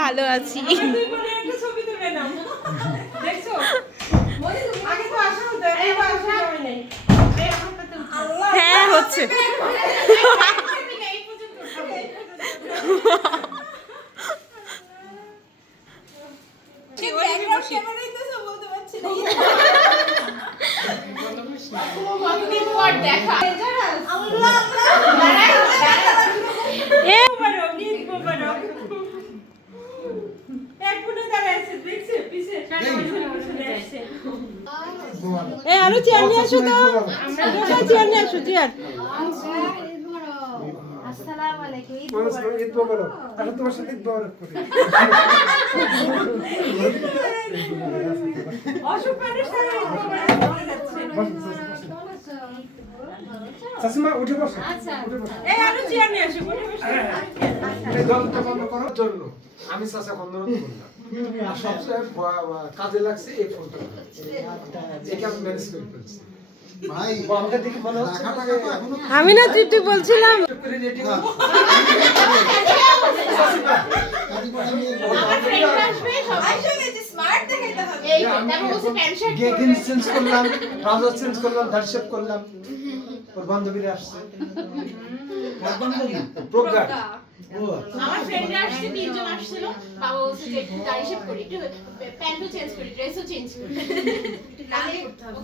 ভালো আছি। হ্যাঁ হচ্ছে। আরো চেয়ার নিয়ে আসো তো, চেয়ার নিয়ে আসো, চেয়ার। আসসালামু আলাইকুম। ঈদ মোবারক। এখন তোমার সাথে ঈদ মোবারক করি। চাচিমা উঠে বসো। আরো চেয়ার নিয়ে আসো। এই দলটা বন্ধ করার জন্য আমি চাচা অনুরোধ করলাম। আর সবচেয়ে কাজে লাগছে এই ফোনটা। এটা আমি ম্যানেজ করে ফেলছি। আমাকে দেখে মনে হচ্ছে আমি না তুই বলছিলাম চেঞ্জ করলাম, ট্রাউজার চেঞ্জ করলাম, দাড়ি শেভ করলাম। ওর বান্ধবীরা আসছে। প্রজ্ঞা। আমার ফ্রেন্ডরা আসছে, তিনজন আসছিল। বাবা বলছে যে একটু দাড়ি শেভ করি, একটু প্যান্টও চেঞ্জ করি, ড্রেসও চেঞ্জ করি। একটু লাল করতে হবে।